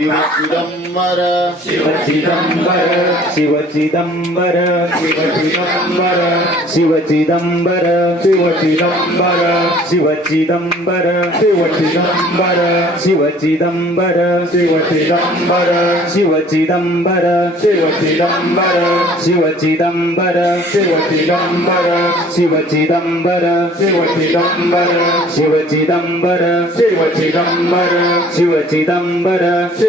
शिवचिदम्बर शिवचिदम्बर शिवचिदम्बर शिवचिदम्बर शिवचिदम्बर शिवचिदम्बर शिवचिदम्बर शिवचिदम्बर शिवचिदम्बर शिवचिदम्बर शिवचिदम्बर शिवचिदम्बर शिवचिदम्बर शिवचिदम्बर शिवचिदम्बर शिवचिदम्बर शिवचिदम्बर शिवचिदम्बर शिवचिदम्बर Shiva